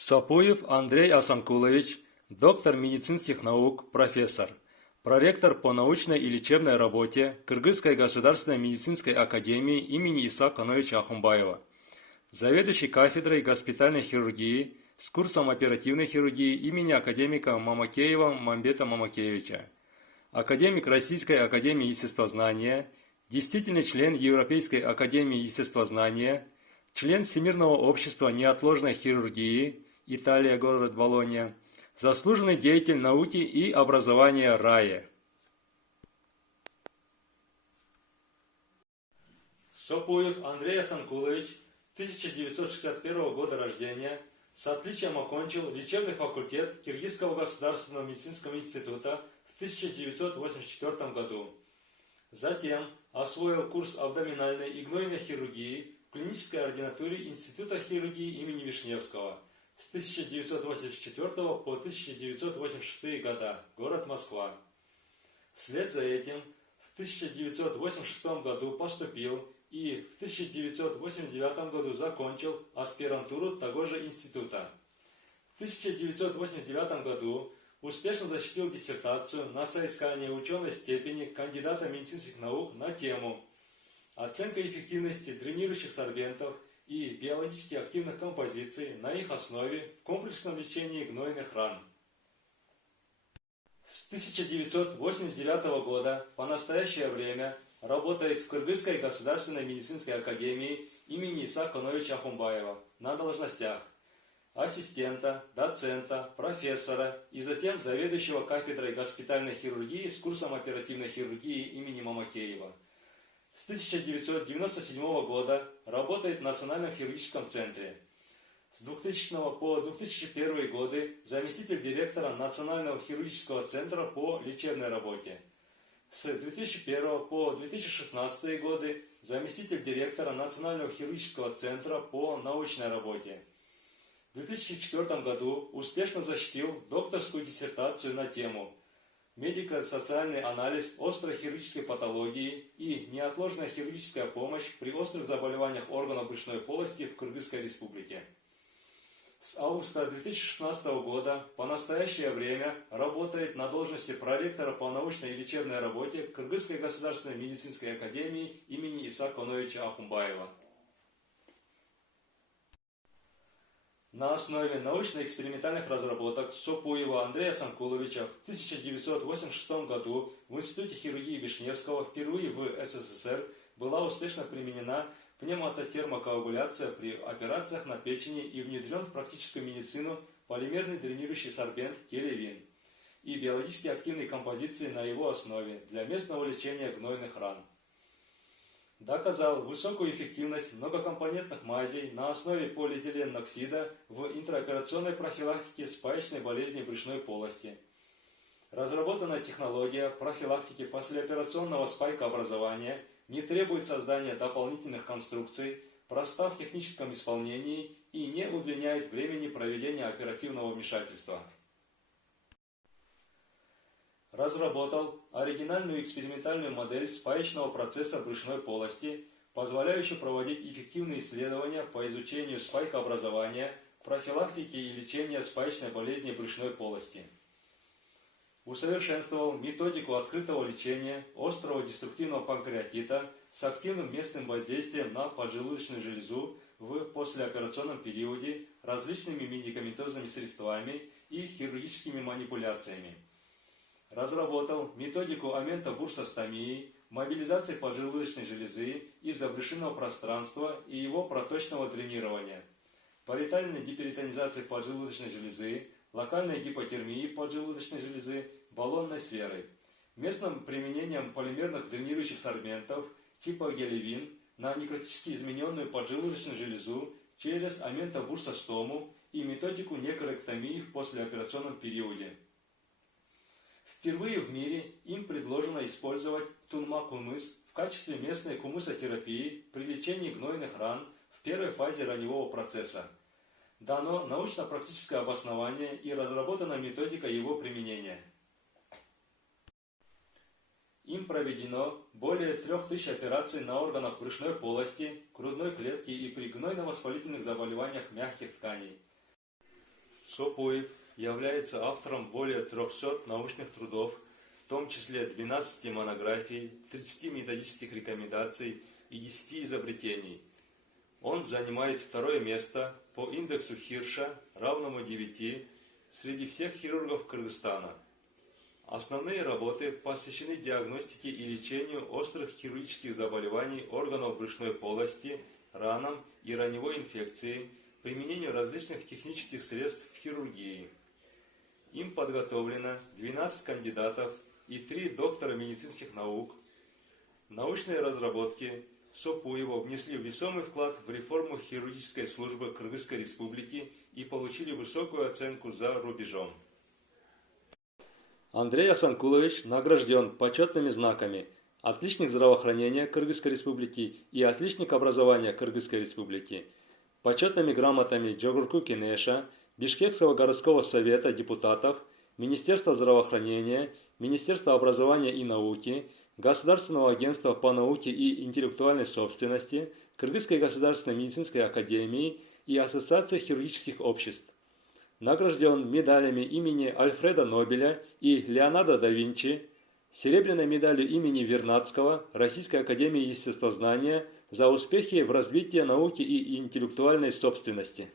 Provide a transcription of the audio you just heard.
Сапуев Андрей Асанкулович, доктор медицинских наук, профессор, проректор по научной и лечебной работе Кыргызской государственной медицинской академии имени Иса Кановича Ахунбаева, заведующий кафедрой госпитальной хирургии с курсом оперативной хирургии имени академика Мамакеева Мамбета Мамакеевича, академик Российской академии естествознания, действительный член Европейской академии естествознания, член Всемирного общества неотложной хирургии, Италия, город Болонья, заслуженный деятель науки и образования РАЕ. Сапуев Андрей Асанкулович, 1961 года рождения, с отличием окончил лечебный факультет Киргизского государственного медицинского института в 1984 году. Затем освоил курс абдоминальной и гнойной хирургии в клинической ординатуре Института хирургии имени Вишневского с 1984 по 1986 года, город Москва. Вслед за этим в 1986 году поступил и в 1989 году закончил аспирантуру того же института. В 1989 году успешно защитил диссертацию на соискание ученой степени кандидата медицинских наук на тему «Оценка эффективности дренирующих сорбентов и биологически активных композиций на их основе в комплексном лечении гнойных ран». С 1989 года по настоящее время работает в Кыргызской государственной медицинской академии имени Иса Кановича Ахунбаева на должностях ассистента, доцента, профессора и затем заведующего кафедрой госпитальной хирургии с курсом оперативной хирургии имени Мамакеева. С 1997 года работает в Национальном хирургическом центре. С 2000 по 2001 годы заместитель директора Национального хирургического центра по лечебной работе. С 2001 по 2016 годы заместитель директора Национального хирургического центра по научной работе. В 2004 году успешно защитил докторскую диссертацию на тему «Медико-социальный анализ острой хирургической патологии и неотложная хирургическая помощь при острых заболеваниях органов брюшной полости в Кыргызской республике». С августа 2016 года по настоящее время работает на должности проректора по научной и лечебной работе Кыргызской государственной медицинской академии имени Иса Кановича Ахунбаева. На основе научно-экспериментальных разработок Сапуева Андрея Асанкуловича в 1986 году в Институте хирургии Вишневского впервые в СССР была успешно применена пневмототермокоагуляция при операциях на печени и внедрен в практическую медицину полимерный дренирующий сорбент Келевин и биологически активные композиции на его основе для местного лечения гнойных ран. Доказал высокую эффективность многокомпонентных мазей на основе полиэтиленоксида в интраоперационной профилактике спаечной болезни брюшной полости. Разработанная технология профилактики послеоперационного спайкообразования не требует создания дополнительных конструкций, проста в техническом исполнении и не удлиняет времени проведения оперативного вмешательства. Разработал оригинальную экспериментальную модель спаечного процесса брюшной полости, позволяющую проводить эффективные исследования по изучению спайкообразования, профилактики и лечения спаечной болезни брюшной полости. Усовершенствовал методику открытого лечения острого деструктивного панкреатита с активным местным воздействием на поджелудочную железу в послеоперационном периоде различными медикаментозными средствами и хирургическими манипуляциями. Разработал методику аментобурсостомии, мобилизации поджелудочной железы из-за брюшинного пространства и его проточного дренирования, париетальной деперитонизации поджелудочной железы, локальной гипотермии поджелудочной железы баллонной сферой, местным применением полимерных дренирующих сорбентов типа гелевин на некротически измененную поджелудочную железу через аментобурсостому и методику некорректомии в послеоперационном периоде. Впервые в мире им предложено использовать тунма-кумыс в качестве местной кумысотерапии при лечении гнойных ран в первой фазе раневого процесса. Дано научно-практическое обоснование и разработана методика его применения. Им проведено более 3000 операций на органах брюшной полости, грудной клетки и при гнойно-воспалительных заболеваниях мягких тканей. Сопуев является автором более 300 научных трудов, в том числе 12 монографий, 30 методических рекомендаций и 10 изобретений. Он занимает второе место по индексу Хирша, равному 9, среди всех хирургов Кыргызстана. Основные работы посвящены диагностике и лечению острых хирургических заболеваний органов брюшной полости, ранам и раневой инфекции, применению различных технических средств в хирургии. Им подготовлено 12 кандидатов и 3 доктора медицинских наук. Научные разработки Сопуева внесли весомый вклад в реформу хирургической службы Кыргызской Республики и получили высокую оценку за рубежом. Андрей Асанкулович награжден почетными знаками «Отличник здравоохранения Кыргызской Республики» и «Отличник образования Кыргызской Республики», почетными грамотами Джогурку Кенеша, Бишкекского городского совета депутатов, Министерства здравоохранения, Министерства образования и науки, Государственного агентства по науке и интеллектуальной собственности, Кыргызской государственной медицинской академии и Ассоциации хирургических обществ. Награжден медалями имени Альфреда Нобеля и Леонардо да Винчи, серебряной медалью имени Вернадского Российской академии естествознания за успехи в развитии науки и интеллектуальной собственности.